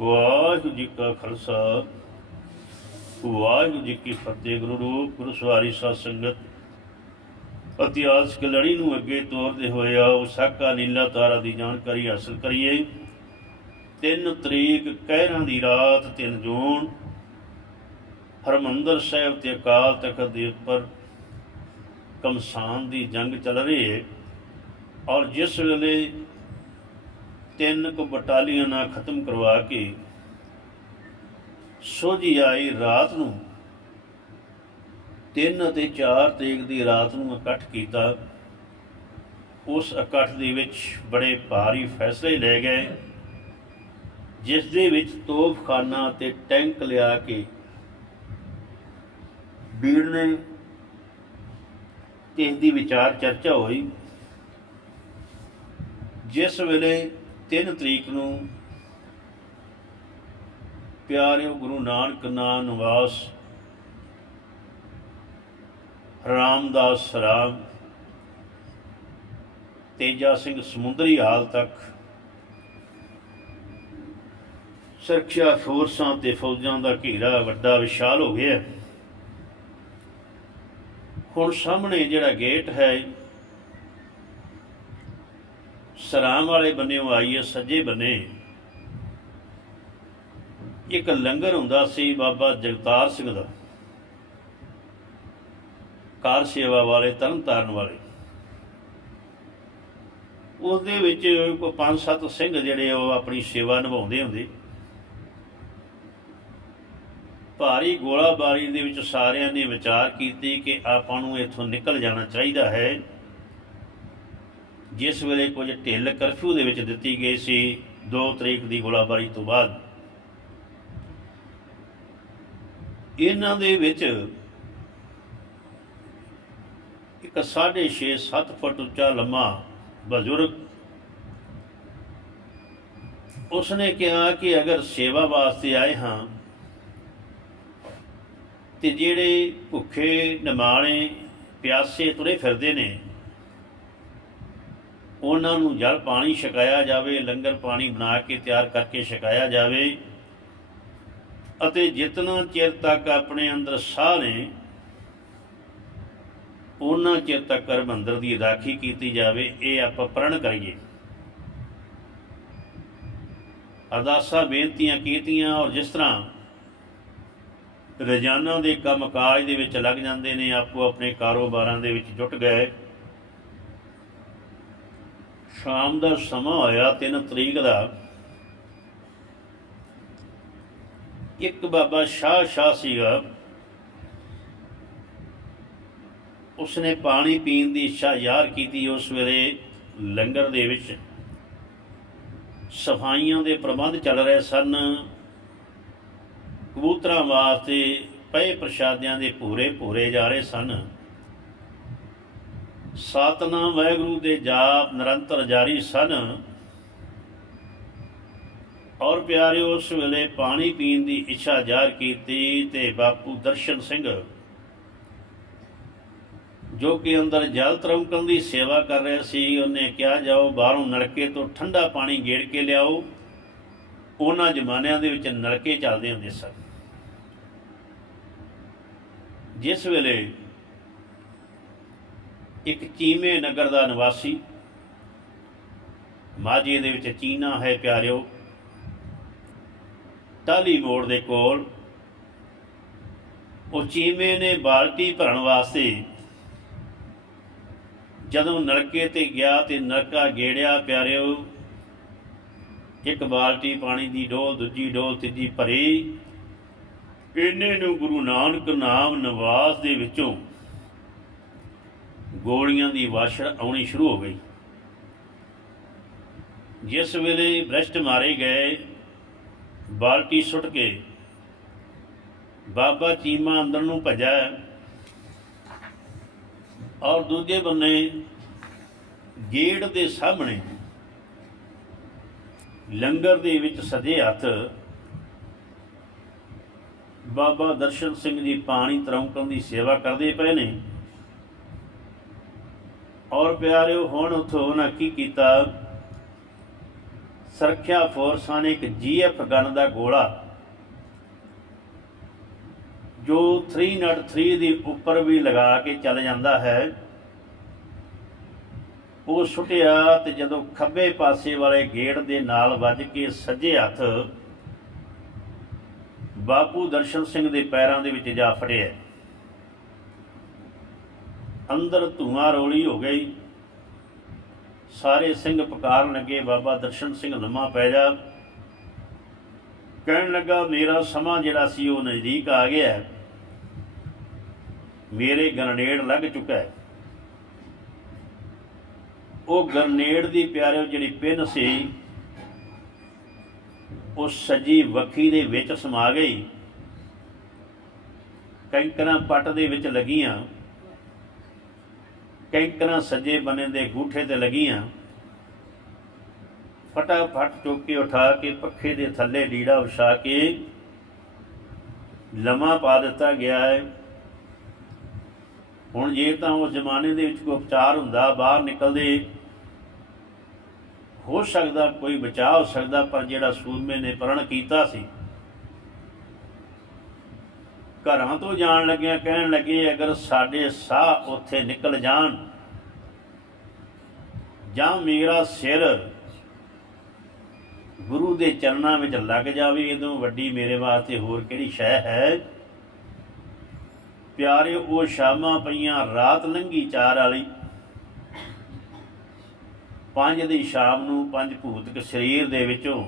ਵਾਹਿਗੁਰੂ ਜੀ ਕਾ ਖਾਲਸਾ, ਵਾਹਿਗੁਰੂ ਜੀ ਕੀ ਫਤਿਹ, ਗੁਰੂ ਰੂਪ, ਗੁਰੂ ਸਵਾਰੀ ਸਾਧ ਸੰਗਤ। ਇਤਿਹਾਸਕ ਲੜੀ ਨੂੰ ਅੱਗੇ ਤੋਰਦੇ ਹੋਏ ਆ ਵਿਸਾਖਾ ਨੀਲਾ ਤਾਰਾ ਦੀ ਜਾਣਕਾਰੀ ਹਾਸਲ ਕਰੀਏ। 3 ਤਰੀਕ ਕਹਿਰਾਂ ਦੀ ਰਾਤ 3 ਜੂਨ, ਹਰਮੰਦਰ ਸਾਹਿਬ ਤੇ ਅਕਾਲ ਤਖਤ ਦੇ ਉੱਪਰ ਕਮਸਾਨ ਦੀ ਜੰਗ ਚੱਲ ਰਹੀ ਹੈ ਔਰ ਜਿਸ ਵੇਲੇ ਤਿੰਨ ਕੁ ਬਟਾਲੀਅਨਾਂ ਖਤਮ ਕਰਵਾ ਕੇ ਸੋਝੀ ਆਈ ਰਾਤ ਨੂੰ। 3 ਅਤੇ 4 ਤਰੀਕ ਦੀ ਰਾਤ ਨੂੰ ਇਕੱਠ ਕੀਤਾ। ਉਸ ਇਕੱਠ ਦੇ ਵਿੱਚ ਬੜੇ ਭਾਰੀ ਫੈਸਲੇ ਲਏ ਗਏ, ਜਿਸ ਦੇ ਵਿੱਚ ਤੋਪਖਾਨਾ ਤੇ ਟੈਂਕ ਲਿਆ ਕੇ ਬੀੜ ਨੇ ਤੇ ਇਸ ਦੀ ਵਿਚਾਰ ਚਰਚਾ ਹੋਈ। ਜਿਸ ਵੇਲੇ 3 ਤਰੀਕ ਨੂੰ ਪਿਆਰਿਓ ਗੁਰੂ ਨਾਨਕ ਨਾਮ ਨਿਵਾਸ ਰਾਮਦਾਸ ਰਾਮ ਤੇਜਾ ਸਿੰਘ ਸਮੁੰਦਰੀ ਹਾਲ ਤੱਕ, ਸੁਰੱਖਿਆ ਫੋਰਸਾਂ ਤੇ ਫੌਜਾਂ ਦਾ ਘੇਰਾ ਵੱਡਾ ਵਿਸ਼ਾਲ ਹੋ ਗਿਆ। ਹੁਣ ਸਾਹਮਣੇ ਜਿਹੜਾ ਗੇਟ ਹੈ ਸਰਾਮ ਵਾਲੇ ਬੰਨੇੋਂ ਆਈ ਹੈ ਸੱਜੇ ਬੰਨੇ। ਇੱਕ ਲੰਗਰ ਹੁੰਦਾ ਸੀ ਬਾਬਾ ਜਗਤਾਰ ਸਿੰਘ ਦਾ। ਕਾਰ ਸੇਵਾ ਵਾਲੇ ਤਰਨ ਤਾਰਨ ਵਾਲੇ। ਉਹਦੇ ਵਿੱਚ ਕੋਈ ਪੰਜ ਸੱਤ ਸਿੰਘ ਜਿਹੜੇ ਉਹ ਆਪਣੀ ਸੇਵਾ ਨਿਭਾਉਂਦੇ ਹੁੰਦੇ। ਭਾਰੀ ਗੋਲਾਬਾਰੀ ਦੇ ਵਿੱਚ ਸਾਰਿਆਂ ਨੇ ਵਿਚਾਰ ਕੀਤੀ ਕਿ ਆਪਾਂ ਨੂੰ ਇੱਥੋਂ ਨਿਕਲ ਜਾਣਾ ਚਾਹੀਦਾ ਹੈ। ਜਿਸ ਵੇਲੇ ਕੁਝ ਢਿੱਲ ਕਰਫਿਊ ਦੇ ਵਿੱਚ ਦਿੱਤੀ ਗਈ ਸੀ 2 ਤਰੀਕ ਦੀ ਗੋਲਾਬਾਰੀ ਤੋਂ ਬਾਅਦ। ਇਹਨਾਂ ਦੇ ਵਿੱਚ ਇੱਕ 6.5 7 ਫੁੱਟ ਉੱਚਾ ਲੰਮਾ ਬਜ਼ੁਰਗ, ਉਸਨੇ ਕਿਹਾ ਕਿ ਅਗਰ ਸੇਵਾ ਵਾਸਤੇ ਆਏ ਹਾਂ, ਤੇ ਜਿਹੜੇ ਭੁੱਖੇ, ਨਿਮਾਣੇ, ਪਿਆਸੇ ਤੁਰੇ ਫਿਰਦੇ ਨੇ ਉਹਨਾਂ ਨੂੰ ਜਲ ਪਾਣੀ ਛਕਾਇਆ ਜਾਵੇ, ਲੰਗਰ ਪਾਣੀ ਬਣਾ ਕੇ ਤਿਆਰ ਕਰਕੇ ਛਕਾਇਆ ਜਾਵੇ। ਅਤੇ ਜਿਤਨਾ ਚਿਰ ਤੱਕ ਆਪਣੇ ਅੰਦਰ ਸਾਹ ਨੇ ਉਹਨਾਂ ਚਿਰ ਤੱਕ ਹਰਿਮੰਦਰ ਦੀ ਰਾਖੀ ਕੀਤੀ ਜਾਵੇ, ਇਹ ਆਪਾਂ ਪ੍ਰਣ ਕਰੀਏ। ਅਰਦਾਸਾਂ, ਬੇਨਤੀਆਂ ਕੀਤੀਆਂ ਔਰ ਜਿਸ ਤਰ੍ਹਾਂ ਰੋਜ਼ਾਨਾ ਦੇ ਕੰਮਕਾਜ ਦੇ ਵਿੱਚ ਲੱਗ ਜਾਂਦੇ ਨੇ ਆਪੋ ਆਪਣੇ ਕਾਰੋਬਾਰਾਂ ਦੇ ਵਿੱਚ ਜੁਟ ਗਏ। ਸ਼ਾਮ ਦਾ ਸਮਾਂ ਹੋਇਆ 3 ਤਰੀਕ ਦਾ। ਇੱਕ ਬਾਬਾ ਸ਼ਾਹ ਸ਼ਾਹ ਸੀਗਾ। ਉਸਨੇ ਪਾਣੀ ਪੀਣ ਦੀ ਇੱਛਾ ਜ਼ਾਹਰ ਕੀਤੀ ਉਸ ਵੇਲੇ ਲੰਗਰ ਦੇ ਵਿੱਚ। ਸਫਾਈਆਂ ਦੇ ਪ੍ਰਬੰਧ ਚੱਲ ਰਹੇ ਸਨ। ਕਬੂਤਰਾਂ ਵਾਸਤੇ ਪਏ ਪ੍ਰਸ਼ਾਦਿਆਂ ਦੇ ਪੂਰੇ ਪੂਰੇ ਜਾ ਰਹੇ ਸਨ। ਸਤਨਾਮ ਵਾਹਿਗੁਰੂ ਦੇ ਜਾਪ ਨਿਰੰਤਰ ਜਾਰੀ ਸਨ। ਔਰ ਪਿਆਰਿਓ, ਉਸ ਵੇਲੇ ਪਾਣੀ ਪੀਣ ਦੀ ਇੱਛਾ ਜ਼ਾਹਰ ਕੀਤੀ ਤੇ ਬਾਪੂ ਦਰਸ਼ਨ ਸਿੰਘ, ਜੋ ਕਿ ਅੰਦਰ ਜਲ ਤਰੰਕਣ ਦੀ ਸੇਵਾ ਕਰ ਰਿਹਾ ਸੀ, ਉਹਨੇ ਕਿਹਾ, ਜਾਓ ਬਾਹਰੋਂ ਨਲਕੇ ਤੋਂ ਠੰਡਾ ਪਾਣੀ ਗੇੜ ਕੇ ਲਿਆਓ। ਉਹਨਾਂ ਜ਼ਮਾਨਿਆਂ ਦੇ ਵਿੱਚ ਨਲਕੇ ਚੱਲਦੇ ਹੁੰਦੇ ਸਨ। ਜਿਸ ਵੇਲੇ ਇੱਕ ਚੀਮੇ ਨਗਰ ਦਾ ਨਿਵਾਸੀ। ਮਾਝੇ ਦੇ ਵਿੱਚ ਚੀਨਾ ਹੈ ਪਿਆਰਿਓ। ਟਾਲੀ ਮੋੜ ਦੇ ਕੋਲ ਉਹ ਚੀਮੇ ਨੇ ਬਾਲਟੀ ਭਰਨ ਵਾਸਤੇ ਜਦੋਂ ਨਲਕੇ ਤੇ ਗਿਆ ਤੇ ਨਲਕਾ ਗੇੜਿਆ, ਪਿਆਰਿਓ, ਇੱਕ ਬਾਲਟੀ ਪਾਣੀ ਦੀ ਡੋਲ, ਦੂਜੀ ਡੋਲ, ਤੀਜੀ ਭਰੀ। ਇਹਨੇ ਨੂੰ ਗੁਰੂ ਨਾਨਕ ਨਾਮ ਨਿਵਾਸ ਦੇ ਵਿੱਚੋਂ ਗੋਲੀਆਂ ਦੀ ਵਾਸ਼ਰ ਆਉਣੀ ਸ਼ੁਰੂ ਹੋ ਗਈ। ਜਿਸ ਵੇਲੇ ਬ੍ਰਸ਼ਟ ਮਾਰੇ ਗਏ, ਬਾਲਟੀ ਸੁੱਟ ਕੇ ਬਾਬਾ ਚੀਮਾ ਅੰਦਰ ਨੂੰ ਭਜਾ ਔਰ ਦੂਜੇ ਬੰਨੇ ਗੇਟ ਦੇ ਸਾਹਮਣੇ ਲੰਗਰ ਦੇ ਵਿੱਚ ਸਜੇ ਹੱਥ ਬਾਬਾ ਦਰਸ਼ਨ ਸਿੰਘ ਜੀ ਪਾਣੀ ਤਰੌਂਕਣ ਦੀ ਸੇਵਾ ਕਰਦੇ ਪਏ ਨੇ। ਔਰ ਪਿਆਰਿਓ, ਹੁਣ ਉਥੋਂ ਉਹਨਾਂ ਕੀ ਕੀਤਾ? ਸੁਰੱਖਿਆ ਫੋਰਸਾਂ ਨੇ ਇੱਕ ਜੀਐਫ ਗਨ ਦਾ ਗੋਲਾ, ਜੋ 303 ਦੇ ਉੱਪਰ ਵੀ ਲਗਾ ਕੇ ਚੱਲ ਜਾਂਦਾ ਹੈ। ਉਹ ਸੁਟਿਆ ਤੇ ਜਦੋਂ ਖੱਬੇ ਪਾਸੇ ਵਾਲੇ ਗੇਟ ਦੇ ਨਾਲ ਵੱਜ ਕੇ ਸੱਜੇ ਹੱਥ ਬਾਪੂ ਦਰਸ਼ਨ ਸਿੰਘ ਦੇ ਪੈਰਾਂ ਦੇ ਵਿੱਚ ਜਾ ਫੜਿਆ। ਅੰਦਰ ਧੂਆਂ ਰੋਲੀ ਹੋ ਗਈ। ਸਾਰੇ ਸਿੰਘ ਪੁਕਾਰਨ ਲੱਗੇ, ਬਾਬਾ ਦਰਸ਼ਨ ਸਿੰਘ ਲੰਮਾ ਪੈ ਜਾ। ਕਹਿਣ ਲੱਗਾ, ਮੇਰਾ ਸਮਾਂ ਜਿਹੜਾ ਸੀ ਉਹ ਨਜ਼ਦੀਕ ਆ ਗਿਆ ਮੇਰੇ ਗਰਨੇਡ ਲੱਗ ਚੁੱਕਾ ਹੈ। ਉਹ ਗਰਨੇਡ ਦੀ ਪਿਆਰਿਓ ਜਿਹੜੀ ਪਿੰਨ ਸੀ, ਉਹ ਸੱਜੀ ਵੱਖੀ ਦੇ ਵਿੱਚ ਸਮਾ ਗਈ। ਕੈਂਕਰਾਂ ਪੱਟ ਦੇ ਵਿੱਚ ਲੱਗੀਆਂ। ਕੈਂਕਰਾਂ ਸੱਜੇ ਬੰਨੇ ਦੇ ਗੂਠੇ ਤੇ ਲੱਗੀਆਂ। ਫਟਾਫਟ ਚੁੱਕ ਕੇ ਉਠਾ ਕੇ ਪੱਖੇ ਦੇ ਥੱਲੇ ਲੀੜਾ ਵਿਛਾ ਕੇ ਲਮਾ ਪਾ ਦਿੱਤਾ ਗਿਆ ਹੈ। ਹੁਣ ਜੇ ਤਾਂ ਉਸ ਜ਼ਮਾਨੇ ਦੇ ਵਿੱਚ ਕੋਈ ਉਪਚਾਰ ਹੁੰਦਾ, ਬਾਹਰ ਨਿਕਲਦੇ ਹੋ ਸਕਦਾ, ਕੋਈ ਬਚਾਅ ਹੋ ਸਕਦਾ, ਪਰ ਜਿਹੜਾ ਸੂਰਮੇ ਨੇ ਪ੍ਰਣ ਕੀਤਾ ਸੀ ਘਰਾਂ ਤੋਂ ਜਾਣ ਲੱਗਿਆ, ਕਹਿਣ ਲੱਗੇ ਅਗਰ ਸਾਡੇ ਸਾਹ ਉੱਥੇ ਨਿਕਲ ਜਾਣ, ਜਾਂ ਮੇਰਾ ਸਿਰ ਗੁਰੂ ਦੇ ਚਰਨਾਂ ਵਿੱਚ ਲੱਗ ਜਾਵੇ ਇਦੋਂ ਵੱਡੀ ਮੇਰੇ ਵਾਸਤੇ ਹੋਰ ਕਿਹੜੀ ਸ਼ੈ ਹੈ? ਪਿਆਰੇ, ਉਹ ਸ਼ਾਮਾਂ ਪਈਆਂ, ਰਾਤ ਲੰਘੀ ਚਾਰ ਵਾਲੀ। ਪੰਜ ਦੀ ਸ਼ਾਮ ਨੂੰ ਪੰਜ ਭੂਤਕ ਸਰੀਰ ਦੇ ਵਿੱਚੋਂ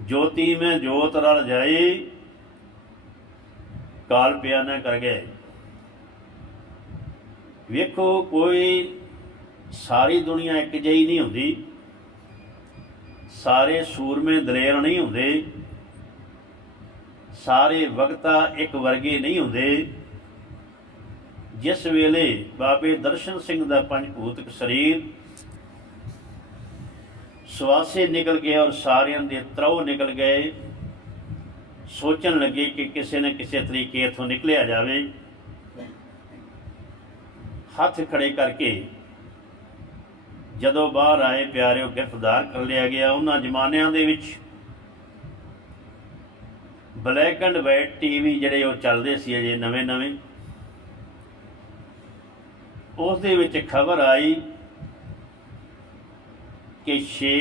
ਜੋਤੀ ਮੈਂ ਜੋਤ ਰਲ ਜਾਏ ਕਾਲ ਪਿਆ ਨਾ ਕਰ ਗਏ। ਵੇਖੋ, ਕੋਈ ਸਾਰੀ ਦੁਨੀਆ ਇੱਕ ਜਿਹੀ ਨਹੀਂ ਹੁੰਦੀ। ਸਾਰੇ ਸੂਰਮੇ ਦਲੇਰ ਨਹੀਂ ਹੁੰਦੇ। ਸਾਰੇ ਵਕਤਾ ਇੱਕ ਵਰਗੇ ਨਹੀਂ ਹੁੰਦੇ। ਜਿਸ ਵੇਲੇ ਬਾਬੇ ਦਰਸ਼ਨ ਸਿੰਘ ਦਾ ਪੰਜ ਭੂਤਕ ਸਰੀਰ ਸਵਾਸੇ ਨਿਕਲ ਗਏ ਔਰ ਸਾਰਿਆਂ ਦੇ ਤਰੋ ਨਿਕਲ ਗਏ ਸੋਚਣ ਲੱਗੇ ਕਿ ਕਿਸੇ ਨਾ ਕਿਸੇ ਤਰੀਕੇ ਇਥੋਂ ਨਿਕਲਿਆ ਜਾਵੇ। ਹੱਥ ਖੜੇ ਕਰਕੇ ਜਦੋਂ ਬਾਹਰ ਆਏ, ਪਿਆਰਿਓ, ਗ੍ਰਿਫਤਾਰ ਕਰ ਲਿਆ ਗਿਆ। ਉਹਨਾਂ ਜ਼ਮਾਨਿਆਂ ਦੇ ਵਿੱਚ ਬਲੈਕ ਐਂਡ ਵਾਈਟ ਟੀਵੀ ਜਿਹੜੇ ਉਹ ਚੱਲਦੇ ਸੀ ਅਜੇ ਨਵੇਂ ਨਵੇਂ। ਉਸ ਦੇ ਵਿੱਚ ਖਬਰ ਆਈ ਕਿ ਛੇ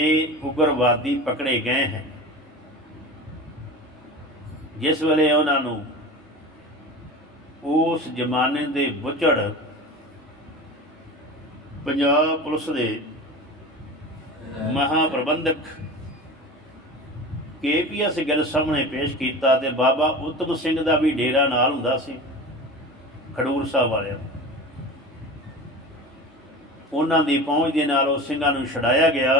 ਉਗਰਵਾਦੀ ਪਕੜੇ ਗਏ ਹਨ। ਜਿਸ ਵੇਲੇ ਉਹਨਾਂ ਨੂੰ ਉਸ ਜ਼ਮਾਨੇ ਦੇ ਬੁੱਚੜ ਪੰਜਾਬ ਪੁਲਿਸ ਦੇ ਮਹਾ ਪ੍ਰਬੰਧਕ ਕੇਪੀਐਸ ਗਿੱਲ ਸਾਹਮਣੇ ਪੇਸ਼ ਕੀਤਾ ਤੇ ਬਾਬਾ ਉਤਮ ਸਿੰਘ ਦਾ ਵੀ ਡੇਰਾ ਨਾਲ ਹੁੰਦਾ ਸੀ, ਖਡੂਰ ਸਾਹਿਬ ਵਾਲਿਆਂ ਉਹਨਾਂ ਦੀ ਪਹੁੰਚ ਦੇ ਨਾਲ ਉਹ ਸਿੰਘਾਂ ਨੂੰ ਛਡਾਇਆ ਗਿਆ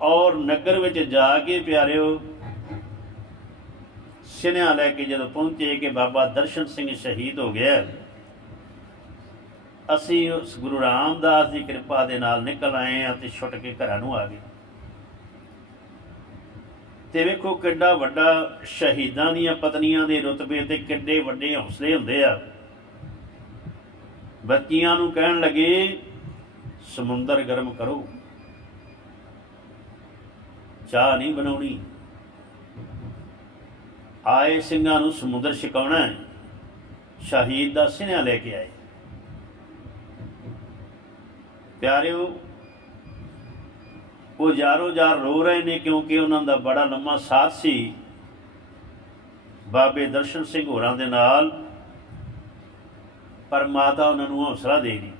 ਔਰ ਨਗਰ ਵਿੱਚ ਜਾ ਕੇ ਪਿਆਰਿਓ ਸਿਨਿਆ ਲੈ ਕੇ ਜਦੋਂ ਪਹੁੰਚੇ ਕਿ ਬਾਬਾ ਦਰਸ਼ਨ ਸਿੰਘ ਸ਼ਹੀਦ ਹੋ ਗਿਆ। ਅਸੀਂ ਉਸ ਗੁਰੂ ਰਾਮਦਾਸ ਦੀ ਕਿਰਪਾ ਦੇ ਨਾਲ ਨਿਕਲ ਆਏ ਹਾਂ ਤੇ ਛੁੱਟ ਕੇ ਘਰਾਂ ਨੂੰ ਆ ਗਏ। ਤੇ ਵੇਖੋ ਕਿੱਡਾ ਵੱਡਾ ਸ਼ਹੀਦਾਂ ਦੀਆਂ ਪਤਨੀਆਂ ਦੇ ਰੁਤਬੇ ਤੇ ਕਿੱਡੇ ਵੱਡੇ ਹੌਸਲੇ ਹੁੰਦੇ ਆ। ਬੱਚੀਆਂ ਨੂੰ ਕਹਿਣ ਲੱਗੇ, ਸਮੁੰਦਰ ਗਰਮ ਕਰੋ। ਚਾਹ ਨਹੀਂ ਬਣਾਉਣੀ। ਆਏ ਸਿੰਘਾਂ ਨੂੰ ਸਮੁੰਦਰ ਛਕਾਉਣਾ ਹੈ। ਸ਼ਹੀਦ ਦਾ ਸਿਨਿਆ ਲੈ ਕੇ ਆਏ। ਪਿਆਰਿਓ, ਉਹ ਜਾਰੋ ਯਾਰ ਰੋ ਰਹੇ ਨੇ ਕਿਉਂਕਿ ਉਹਨਾਂ ਦਾ ਬੜਾ ਲੰਮਾ ਸਾਥ ਸੀ। ਬਾਬੇ ਦਰਸ਼ਨ ਸਿੰਘ ਹੋਰਾਂ ਦੇ ਨਾਲ, ਪਰ ਮਾਤਾ ਉਹਨਾਂ ਨੂੰ ਹੌਸਲਾ ਦੇ ਗਈ।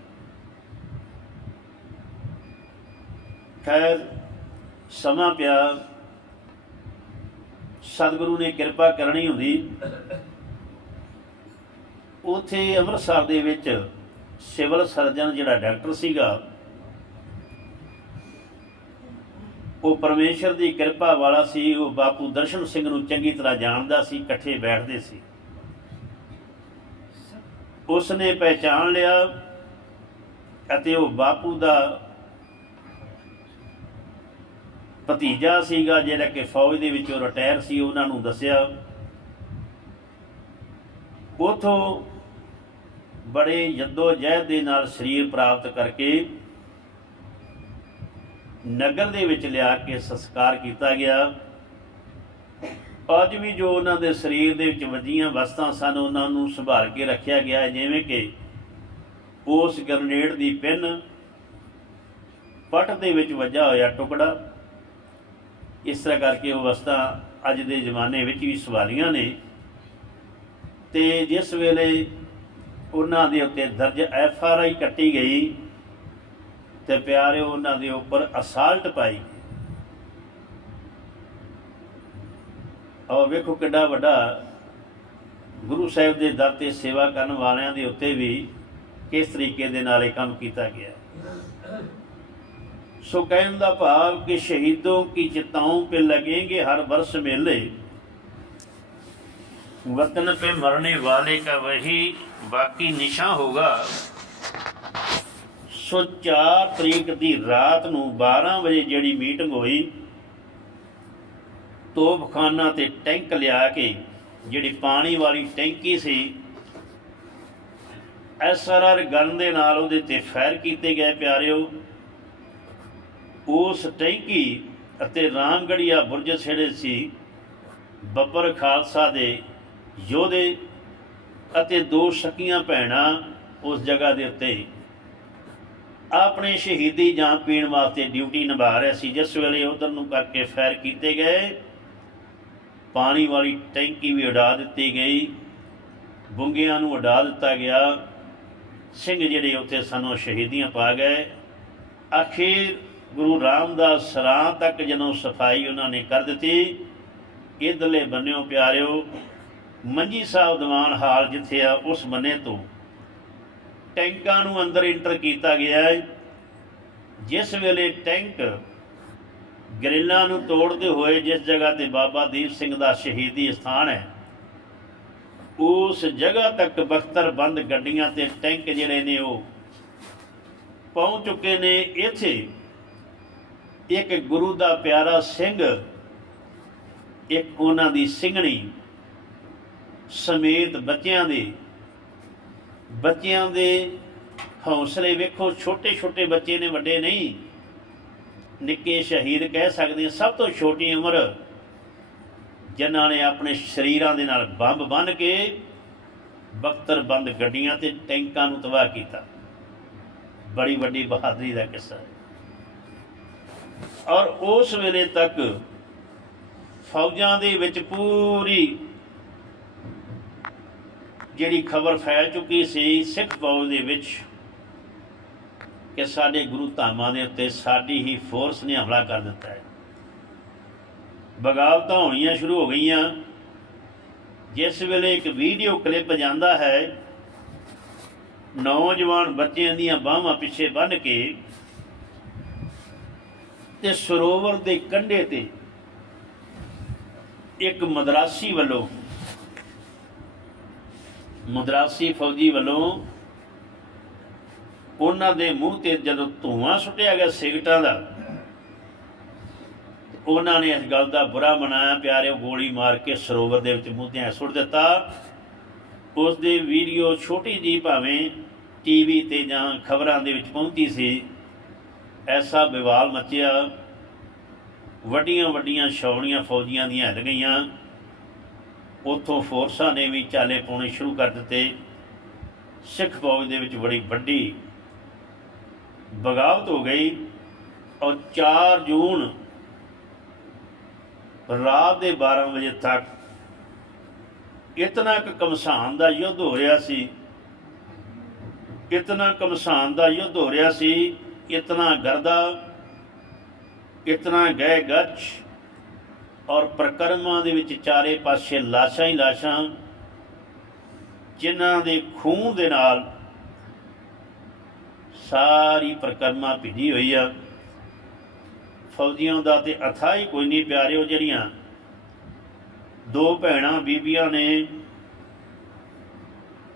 ਖੈਰ, ਸਮਾਂ ਪਿਆ। ਸਤਿਗੁਰੂ ਨੇ ਕਿਰਪਾ ਕਰਨੀ ਹੁੰਦੀ। ਉਥੇ ਅੰਮ੍ਰਿਤਸਰ ਦੇ ਵਿੱਚ ਸਿਵਲ ਸਰਜਨ ਜਿਹੜਾ ਡਾਕਟਰ ਸੀਗਾ, ਉਹ ਪਰਮੇਸ਼ਰ ਦੀ ਕਿਰਪਾ ਵਾਲਾ ਸੀ। ਉਹ ਬਾਪੂ ਦਰਸ਼ਨ ਸਿੰਘ ਨੂੰ ਚੰਗੀ ਤਰ੍ਹਾਂ ਜਾਣਦਾ ਸੀ, ਇਕੱਠੇ ਬੈਠਦੇ ਸੀ। ਉਸ ਨੇ ਪਹਿਚਾਨ ਲਿਆ ਅਤੇ ਉਹ ਬਾਪੂ ਦਾ ਭਤੀਜਾ ਸੀਗਾ ਜਿਹੜਾ ਕਿ ਫੌਜ ਦੇ ਵਿੱਚੋਂ ਰਿਟਾਇਰ ਸੀ, ਉਹਨਾਂ ਨੂੰ ਦੱਸਿਆ। ਉਥੋਂ ਬੜੇ ਜੱਦੋ ਜਹਿਦ ਦੇ ਨਾਲ ਸਰੀਰ ਪ੍ਰਾਪਤ ਕਰਕੇ ਨਗਰ ਦੇ ਵਿੱਚ ਲਿਆ ਕੇ ਸੰਸਕਾਰ ਕੀਤਾ ਗਿਆ। ਅੱਜ ਵੀ ਜੋ ਉਹਨਾਂ ਦੇ ਸਰੀਰ ਦੇ ਵਿੱਚ ਵੱਜੀਆਂ ਵਸਤਾਂ ਸਨ, ਉਹਨਾਂ ਨੂੰ ਸੰਭਾਲ ਕੇ ਰੱਖਿਆ ਗਿਆ ਜਿਵੇਂ ਕਿ ਉਸ ਗ੍ਰਨੇਡ ਦੀ ਪਿੰਨ ਪਟ ਦੇ ਵਿੱਚ ਵੱਜਾ ਹੋਇਆ ਟੁਕੜਾ। ਇਸ ਤਰ੍ਹਾਂ ਕਰਕੇ ਉਹ ਵਸਤਾਂ ਅੱਜ ਦੇ ਜ਼ਮਾਨੇ ਵਿੱਚ ਵੀ ਸਵਾਲੀਆਂ ਨੇ। ਤੇ ਜਿਸ ਵੇਲੇ ਉਹਨਾਂ ਦੇ ਉੱਤੇ ਦਰਜ ਐਫ ਆਰ ਆਈ ਕੱਟੀ ਗਈ ਤੇ ਪਿਆਰੇ ਉਹਨਾਂ ਦੇ ਉੱਪਰ ਅਸਾਲਟ ਪਾਈ ਔਰ ਵੇਖੋ ਕਿੱਡਾ ਵੱਡਾ ਗੁਰੂ ਸਾਹਿਬ ਦੇ ਦਰ ਤੇ ਸੇਵਾ ਕਰਨ ਵਾਲਿਆਂ ਦੇ ਉੱਤੇ ਵੀ ਕਿਸ ਤਰੀਕੇ ਦੇ ਨਾਲ ਇਹ ਕੰਮ ਕੀਤਾ ਗਿਆ। ਸੋ ਕਹਿਣ ਦਾ ਭਾਵ ਕਿ ਸ਼ਹੀਦੋਂ ਕੀ ਚਿਤਾਓਂ पे लगेंगे हर वर्ष मेले वतन पे मरने वाले का वही बाकी निशा होगा ਸੋ 4 ਤਰੀਕ ਦੀ ਰਾਤ ਨੂੰ 12 ਵਜੇ ਜਿਹੜੀ ਮੀਟਿੰਗ ਹੋਈ ਤੋਪਖਾਨਾ ਤੇ ਟੈਂਕ ਲਿਆ ਕੇ ਜਿਹੜੀ ਪਾਣੀ ਵਾਲੀ ਟੈਂਕੀ ਸੀ ਐਸਆਰਆਰ ਗਨ ਦੇ ਨਾਲ ਉਹਦੇ ਤੇ ਫਾਇਰ ਕੀਤੇ ਗਏ ਪਿਆਰਿਓ ਉਸ ਟੈਂਕੀ ਅਤੇ ਰਾਮਗੜੀਆ ਬੁਰਜ ਛੇੜੇ ਸੀ। ਬੱਬਰ ਖਾਲਸਾ ਦੇ ਯੋਧੇ ਅਤੇ ਦੋ ਸਕੀਆਂ ਭੈਣਾਂ ਉਸ ਜਗ੍ਹਾ ਦੇ ਉੱਤੇ ਆਪਣੇ ਸ਼ਹੀਦੀ ਜਾਂ ਪੀਣ ਵਾਸਤੇ ਡਿਊਟੀ ਨਿਭਾ ਰਿਹਾ ਸੀ। ਜਿਸ ਵੇਲੇ ਉਧਰ ਨੂੰ ਕਰਕੇ ਫਾਇਰ ਕੀਤੇ ਗਏ। ਪਾਣੀ ਵਾਲੀ ਟੈਂਕੀ ਵੀ ਉਡਾ ਦਿੱਤੀ ਗਈ। ਬੁੰਗਿਆਂ ਨੂੰ ਉਡਾ ਦਿੱਤਾ ਗਿਆ। ਸਿੰਘ ਜਿਹੜੇ ਉੱਥੇ ਸਾਨੂੰ ਸ਼ਹੀਦੀਆਂ ਪਾ ਗਏ। ਆਖਿਰ ਗੁਰੂ ਰਾਮਦਾਸ ਸਰਾਂ ਤੱਕ ਜਦੋਂ ਸਫ਼ਾਈ ਉਹਨਾਂ ਨੇ ਕਰ ਦਿੱਤੀ, ਇਧਰਲੇ ਬੰਨਿਓ ਪਿਆਰਿਓ, ਮੰਜੀ ਸਾਹਿਬ ਦੀਵਾਨ ਹਾਲ ਜਿੱਥੇ ਆ, ਉਸ ਬੰਨੇ ਤੋਂ ਟੈਂਕਾਂ ਨੂੰ ਅੰਦਰ ਇੰਟਰ ਕੀਤਾ ਗਿਆ ਹੈ। ਜਿਸ ਵੇਲੇ ਟੈਂਕ ਗ੍ਰਿਲਾਂ ਨੂੰ ਤੋੜਦੇ ਹੋਏ ਜਿਸ ਜਗ੍ਹਾ ਤੇ ਬਾਬਾ ਦੀਪ ਸਿੰਘ ਦਾ ਸ਼ਹੀਦੀ ਸਥਾਨ ਹੈ, ਉਸ ਜਗ੍ਹਾ ਤੱਕ ਬਖਤਰ ਬੰਦ ਗੱਡੀਆਂ ਤੇ ਟੈਂਕ ਜਿਹੜੇ ਨੇ ਉਹ ਪਹੁੰਚ ਚੁੱਕੇ ਨੇ। ਇੱਥੇ ਇੱਕ ਗੁਰੂ ਦਾ ਪਿਆਰਾ ਸਿੰਘ ਇੱਕ ਉਹਨਾਂ ਦੀ ਸਿੰਘਣੀ ਸਮੇਤ ਬੱਚਿਆਂ ਦੇ ਬੱਚਿਆਂ ਦੇ ਹੌਸਲੇ ਵੇਖੋ ਛੋਟੇ ਛੋਟੇ ਬੱਚੇ ਨੇ ਵੱਡੇ ਨਹੀਂ। ਨਿੱਕੇ ਸ਼ਹੀਦ ਕਹਿ ਸਕਦੇ ਹਾਂ, ਸਭ ਤੋਂ ਛੋਟੀ ਉਮਰ ਜਿਨ੍ਹਾਂ ਨੇ ਆਪਣੇ ਸਰੀਰਾਂ ਦੇ ਨਾਲ ਬੰਬ ਬੰਨ ਕੇ ਬਖਤਰ ਬੰਦ ਗੱਡੀਆਂ ਤੇ ਟੈਂਕਾਂ ਨੂੰ ਤਬਾਹ ਕੀਤਾ। ਬੜੀ ਵੱਡੀ ਬਹਾਦਰੀ ਦਾ ਕਿੱਸਾ ਹੈ। ਔਰ ਉਸ ਵੇਲੇ ਤੱਕ ਫੌਜਾਂ ਦੇ ਵਿੱਚ ਪੂਰੀ ਜਿਹੜੀ ਖਬਰ ਫੈਲ ਚੁੱਕੀ ਸੀ, ਸਿੱਖ ਫੌਜ ਦੇ ਵਿੱਚ ਕਿ ਸਾਡੇ ਗੁਰੂ ਧਾਮਾਂ ਦੇ ਉੱਤੇ ਸਾਡੀ ਹੀ ਫੋਰਸ ਨੇ ਹਮਲਾ ਕਰ ਦਿੱਤਾ ਹੈ। ਬਗਾਵਤਾਂ ਹੋਣੀਆਂ ਸ਼ੁਰੂ ਹੋ ਗਈਆਂ। ਜਿਸ ਵੇਲੇ ਇੱਕ ਵੀਡੀਓ ਕਲਿੱਪ ਜਾਂਦਾ ਹੈ, ਨੌਜਵਾਨ ਬੱਚਿਆਂ ਦੀਆਂ ਬਾਹਾਂ ਪਿੱਛੇ ਬੰਨ੍ਹ ਕੇ ਤੇ ਸਰੋਵਰ ਦੇ ਕੰਢੇ ਤੇ ਇੱਕ ਮਦਰਾਸੀ ਵੱਲੋਂ, ਮਦਰਾਸੀ ਫੌਜੀ ਵੱਲੋਂ ਉਹਨਾਂ ਦੇ ਮੂੰਹ ਤੇ ਜਦੋਂ ਧੂਆਂ ਸੁੱਟਿਆ ਗਿਆ ਸਿਗਟਾਂ ਦਾ ਉਹਨਾਂ ਨੇ ਇਸ ਗੱਲ ਦਾ ਬੁਰਾ ਮਨਾਇਆ, ਪਿਆਰਿਓ ਗੋਲੀ ਮਾਰ ਕੇ ਸਰੋਵਰ ਦੇ ਵਿੱਚ ਮੂੰਹ ਤੇ ਸੁੱਟ ਦਿੱਤਾ। ਉਸ ਦੀ ਵੀਡੀਓ ਛੋਟੀ ਜੀ ਭਾਵੇਂ ਟੀਵੀ ਤੇ ਜਾਂ ਖਬਰਾਂ ਦੇ ਵਿੱਚ ਪਹੁੰਚੀ ਸੀ। ਐਸਾ ਵਿਵਾਲ ਮਚਿਆ। ਵੱਡੀਆਂ ਵੱਡੀਆਂ ਛਾਉਣੀਆਂ ਫੌਜੀਆਂ ਦੀਆਂ ਹਿੱਲ ਗਈਆਂ। ਉਥੋਂ ਫੋਰਸਾਂ ਨੇ ਵੀ ਚਾਲੇ ਪਾਉਣੇ ਸ਼ੁਰੂ ਕਰ ਦਿੱਤੇ। ਸਿੱਖ ਫੌਜ ਦੇ ਵਿੱਚ ਬੜੀ ਵੱਡੀ ਬਗਾਵਤ ਹੋ ਗਈ ਔਰ 4 ਜੂਨ ਰਾਤ ਦੇ 12 ਵਜੇ ਤੱਕ ਇਤਨਾ ਕੁ ਕਮਸਾਨ ਦਾ ਯੁੱਧ ਹੋ ਰਿਹਾ ਸੀ। ਇਤਨਾ ਕਮਸਾਨ ਦਾ ਯੁੱਧ ਹੋ ਰਿਹਾ ਸੀ ਇਤਨਾ ਗਰਦਾ ਇਤਨਾ ਗਏ ਗੱਛ ਔਰ ਪ੍ਰਕਰਮਾਂ ਦੇ ਵਿੱਚ ਚਾਰੇ ਪਾਸੇ ਲਾਸ਼ਾਂ ਹੀ ਲਾਸ਼ਾਂ ਜਿਨ੍ਹਾਂ ਦੇ ਖੂਨ ਦੇ ਨਾਲ ਸਾਰੀ ਪ੍ਰਕਰਮਾ ਭਿੱਜੀ ਹੋਈ ਆ ਫੌਜੀਆਂ ਦਾ ਤੇ ਹੀ ਕੋਈ ਨਹੀਂ ਪਿਆਰਿਓ ਜਿਹੜੀਆਂ ਦੋ ਭੈਣਾਂ ਬੀਬੀਆਂ ਨੇ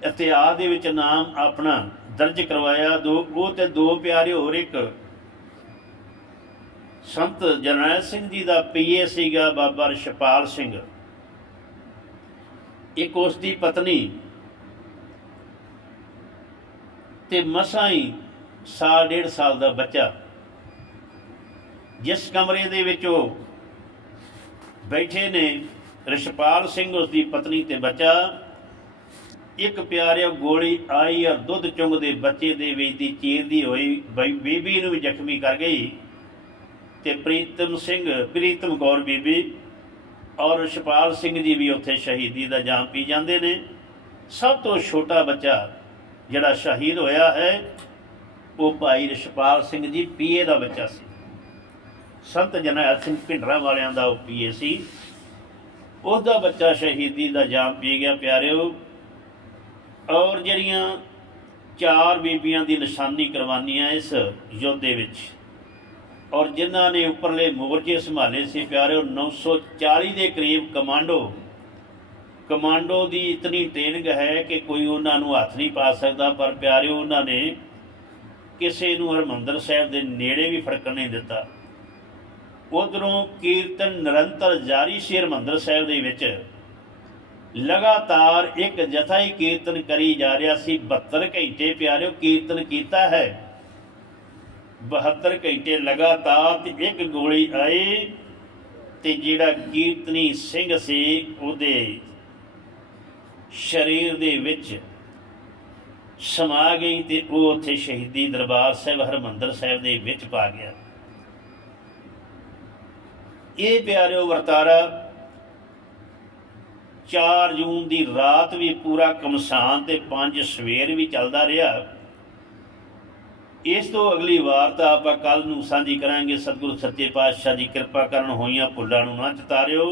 ਇਤਿਹਾਸ ਦੇ ਵਿੱਚ ਨਾਮ ਆਪਣਾ ਦਰਜ ਕਰਵਾਇਆ, ਦੋ ਉਹ ਤੇ ਦੋ ਪਿਆਰੇ ਹੋਰ ਇੱਕ। ਸੰਤ ਜਰਨੈਲ ਸਿੰਘ ਜੀ ਦਾ ਪੀਏ ਸੀਗਾ ਬਾਬਾ ਰਸ਼ਪਾਲ ਸਿੰਘ। ਇੱਕ ਉਸ ਦੀ ਪਤਨੀ। ਤੇ ਮਸਾਂ ਹੀ ਸਾਲ ਡੇਢ ਸਾਲ ਦਾ ਬੱਚਾ। ਜਿਸ ਕਮਰੇ ਦੇ ਵਿੱਚ ਉਹ ਬੈਠੇ ਨੇ ਰਿਸ਼ਪਾਲ ਸਿੰਘ ਉਸ ਦੀ ਪਤਨੀ ਤੇ ਬੱਚਾ। ਇੱਕ ਪਿਆਰਿਆ ਗੋਲੀ ਆਈ ਔਰ ਦੁੱਧ ਚੁੰਗਦੇ ਬੱਚੇ ਦੇ ਵਿੱਚ ਦੀ ਚੀਰਦੀ ਹੋਈ, ਬਈ ਬੀਬੀ ਨੂੰ ਵੀ ਜ਼ਖਮੀ ਕਰ ਗਈ। ਤੇ ਪ੍ਰੀਤਮ ਸਿੰਘ, ਪ੍ਰੀਤਮ ਕੌਰ ਬੀਬੀ ਔਰ ਰਿਸ਼ਪਾਲ ਸਿੰਘ ਜੀ ਵੀ ਉੱਥੇ ਸ਼ਹੀਦੀ ਦਾ ਜਾਮ ਪੀ ਜਾਂਦੇ ਨੇ। ਸਭ ਤੋਂ ਛੋਟਾ ਬੱਚਾ ਜਿਹੜਾ ਸ਼ਹੀਦ ਹੋਇਆ ਹੈ, ਉਹ ਭਾਈ ਰਿਸ਼ਪਾਲ ਸਿੰਘ ਜੀ, ਪੀਏ ਦਾ ਬੱਚਾ ਸੀ। ਸੰਤ ਜਰਨੈਲ ਸਿੰਘ ਭਿੰਡਰਾ ਵਾਲਿਆਂ ਦਾ ਉਹ ਪੀਏ ਸੀ। ਉਹਦਾ ਬੱਚਾ ਸ਼ਹੀਦੀ ਦਾ ਜਾਮ ਪੀ ਗਿਆ, ਪਿਆਰਿਓ। ਔਰ ਜਿਹੜੀਆਂ ਚਾਰ ਬੀਬੀਆਂ ਦੀ ਨਿਸ਼ਾਨੀ ਕਰਵਾਨੀਆਂ ਇਸ ਯੁੱਧ ਦੇ ਵਿੱਚ, ਔਰ ਜਿਨ੍ਹਾਂ ਨੇ ਉੱਪਰਲੇ ਮੋਰਚੇ ਸੰਭਾਲੇ ਸੀ ਪਿਆਰਿਓ 940 ਦੇ ਕਰੀਬ ਕਮਾਂਡੋ ਕਮਾਂਡੋ ਦੀ ਇਤਨੀ ਟ੍ਰੇਨਿੰਗ ਹੈ ਕਿ ਕੋਈ ਉਹਨਾਂ ਨੂੰ ਹੱਥ ਨਹੀਂ ਪਾ ਸਕਦਾ, ਪਰ ਪਿਆਰਿਓ, ਉਹਨਾਂ ਨੇ ਕਿਸੇ ਨੂੰ ਹਰਮੰਦਰ ਸਾਹਿਬ ਦੇ ਨੇੜੇ ਵੀ ਫੜਕਣ ਨਹੀਂ ਦਿੱਤਾ। ਉਧਰੋਂ ਕੀਰਤਨ ਨਿਰੰਤਰ ਜਾਰੀ ਸੀ ਹਰਮੰਦਰ ਸਾਹਿਬ ਦੇ ਵਿੱਚ। ਲਗਾਤਾਰ ਇੱਕ ਜਥਾ ਹੀ ਕੀਰਤਨ ਕਰੀ ਜਾ ਰਿਹਾ ਸੀ। 72 ਘੰਟੇ ਪਿਆਰਿਓ, ਕੀਰਤਨ ਕੀਤਾ ਹੈ। 72 ਘੰਟੇ ਲਗਾਤਾਰ ਤੇ ਇੱਕ ਗੋਲੀ ਆਈ ਤੇ ਜਿਹੜਾ ਕੀਰਤਨੀ ਸਿੰਘ ਸੀ, ਉਹਦੇ ਸਰੀਰ ਦੇ ਵਿੱਚ ਸਮਾ ਗਈ ਤੇ ਉਹ ਉੱਥੇ ਸ਼ਹੀਦੀ ਦਰਬਾਰ ਸਾਹਿਬ, ਹਰਮੰਦਰ ਸਾਹਿਬ ਦੇ ਵਿੱਚ ਪਾ ਗਿਆ। ਇਹ ਪਿਆਰਿਓ ਵਰਤਾਰਾ 4 ਜੂਨ ਦੀ ਰਾਤ ਵੀ ਪੂਰਾ ਕਮਸਾਨ ਤੇ 5 ਸਵੇਰ ਵੀ ਚੱਲਦਾ ਰਿਹਾ। ਇਸ ਤੋਂ ਅਗਲੀ ਵਾਰ ਤਾਂ ਆਪਾਂ ਕੱਲ ਨੂੰ ਸਾਂਝੀ ਕਰਾਂਗੇ। ਸਤਿਗੁਰੂ ਸੱਚੇ ਪਾਤਸ਼ਾਹ ਦੀ ਕਿਰਪਾ ਕਰਨ ਹੋਈਆਂ ਭੁੱਲਾਂ ਨੂੰ ਨਾ ਚਤਾਰਿਓ।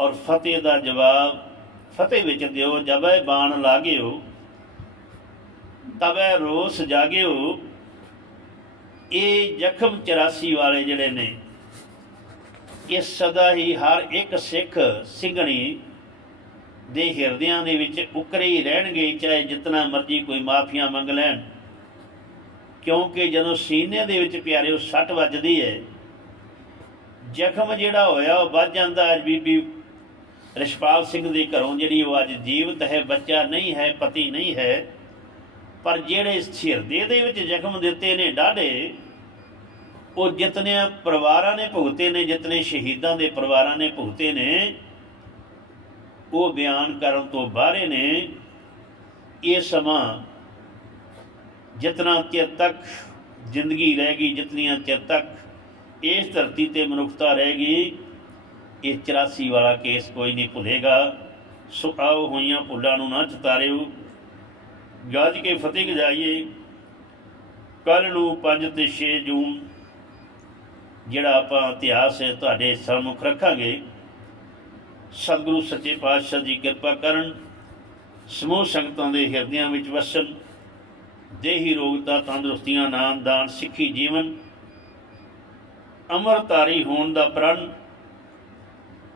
ਔਰ ਫਤਿਹ ਦਾ ਜਵਾਬ ਫਤਿਹ ਵਿੱਚ ਦਿਓ, ਜਬੈ ਬਾਣ ਲਾਗਿਓ, ਤਬੈ ਰੋਸ ਜਾਗਿਓ। ਇਹ ਜ਼ਖਮ 84 ਵਾਲੇ ਜਿਹੜੇ ਨੇ ਇਹ ਸਦਾ ਹੀ ਹਰ ਇੱਕ ਸਿੱਖ ਸਿੰਘਣੀ ਦੇ ਹਿਰਦਿਆਂ ਦੇ ਵਿੱਚ ਉਕਰੇ ਹੀ ਰਹਿਣਗੇ, ਚਾਹੇ ਜਿੰਨਾ ਮਰਜ਼ੀ ਕੋਈ ਮਾਫੀਆਂ ਮੰਗ ਲੈਣ। ਕਿਉਂਕਿ ਜਦੋਂ ਸੀਨੇ ਦੇ ਵਿੱਚ ਪਿਆਰਿਓ, ਸੱਟ ਵੱਜਦੀ ਹੈ ਜ਼ਖਮ ਜਿਹੜਾ ਹੋਇਆ, ਉਹ ਵੱਜ ਜਾਂਦਾ। ਅੱਜ ਬੀਬੀ ਰਿਸ਼ਪਾਲ ਸਿੰਘ ਦੇ ਘਰੋਂ ਜਿਹੜੀ ਉਹ ਅੱਜ ਜੀਵਤ ਹੈ, ਬੱਚਾ ਨਹੀਂ ਹੈ, ਪਤੀ ਨਹੀਂ ਹੈ, ਪਰ ਜਿਹੜੇ ਹਿਰਦੇ ਦੇ ਵਿੱਚ ਜ਼ਖਮ ਦਿੱਤੇ ਨੇ, ਡਾਢੇ ਉਹ ਜਿਤਨੇ ਪਰਿਵਾਰਾਂ ਨੇ ਭੁਗਤੇ ਨੇ, ਜਿਤਨੇ ਸ਼ਹੀਦਾਂ ਦੇ ਪਰਿਵਾਰਾਂ ਨੇ ਭੁਗਤੇ ਨੇ, ਉਹ ਬਿਆਨ ਕਰਨ ਤੋਂ ਬਾਹਰੇ ਨੇ, ਇਹ ਸਮਾਂ ਜਿਤਨਾ ਚਿਰ ਤੱਕ ਜ਼ਿੰਦਗੀ ਰਹਿ ਗਈ, ਜਿਤਨੀਆਂ ਚਿਰ ਤੱਕ ਇਸ ਧਰਤੀ ਤੇ ਮਨੁੱਖਤਾ ਰਹਿ ਗਈ, ਇਹ 84 ਵਾਲਾ ਕੇਸ ਕੋਈ ਨਹੀਂ ਭੁੱਲੇਗਾ। ਸੋ ਆਓ ਹੋਈਆਂ ਭੁੱਲਾਂ ਨੂੰ ਨਾ ਚਤਾਰਿਓ। ਗੱਜ ਕੇ ਫਤਿਹ ਗਜਾਈਏ। ਕੱਲ ਨੂੰ 5 ਤੇ 6 ਜੂਨ ਜਿਹੜਾ ਆਪਾਂ ਇਤਿਹਾਸ ਹੈ ਤੁਹਾਡੇ ਸਾਹਮਣੇ ਰੱਖਾਂਗੇ, ਸਤਿਗੁਰੂ ਸੱਚੇ ਪਾਤਸ਼ਾਹ ਜੀ ਕਿਰਪਾ ਕਰਨ, ਸਮੂਹ ਸੰਗਤਾਂ ਦੇ ਹਿਰਦਿਆਂ ਵਿੱਚ ਵਸਣ, ਦੇਹੀ ਰੋਗਤਾ ਤੰਦਰੁਸਤੀਆਂ, ਨਾਮ ਦਾਨ, ਸਿੱਖੀ ਜੀਵਨ ਅਮਰਤਾਰੀ ਹੋਣ ਦਾ ਪ੍ਰਣ,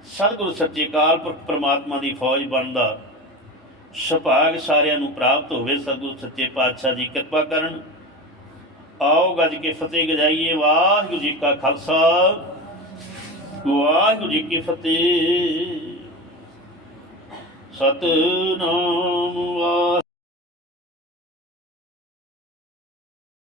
ਸਤਿਗੁਰੂ ਸੱਚੇ ਕਾਲ ਪੁਰਖ ਪ੍ਰਮਾਤਮਾ ਦੀ ਫੌਜ ਬਣਦਾ, ਸੁਭਾਗ ਸਾਰਿਆਂ ਨੂੰ ਪ੍ਰਾਪਤ ਹੋਵੇ, ਸਤਿਗੁਰੂ ਸੱਚੇ ਪਾਤਸ਼ਾਹ ਜੀ ਕਿਰਪਾ ਕਰਨ ਆਓ ਗੱਜ ਕੇ ਫਤਿਹ ਗਜਾਈਏ, ਵਾਹਿਗੁਰੂ ਜੀ ਕਾ ਖਾਲਸਾ। ਵਾਹਿਗੁਰੂ ਜੀ ਕੀ ਫਤਿਹ। ਸਤਨਾਮ ਵਾਹਿਗੁਰੂ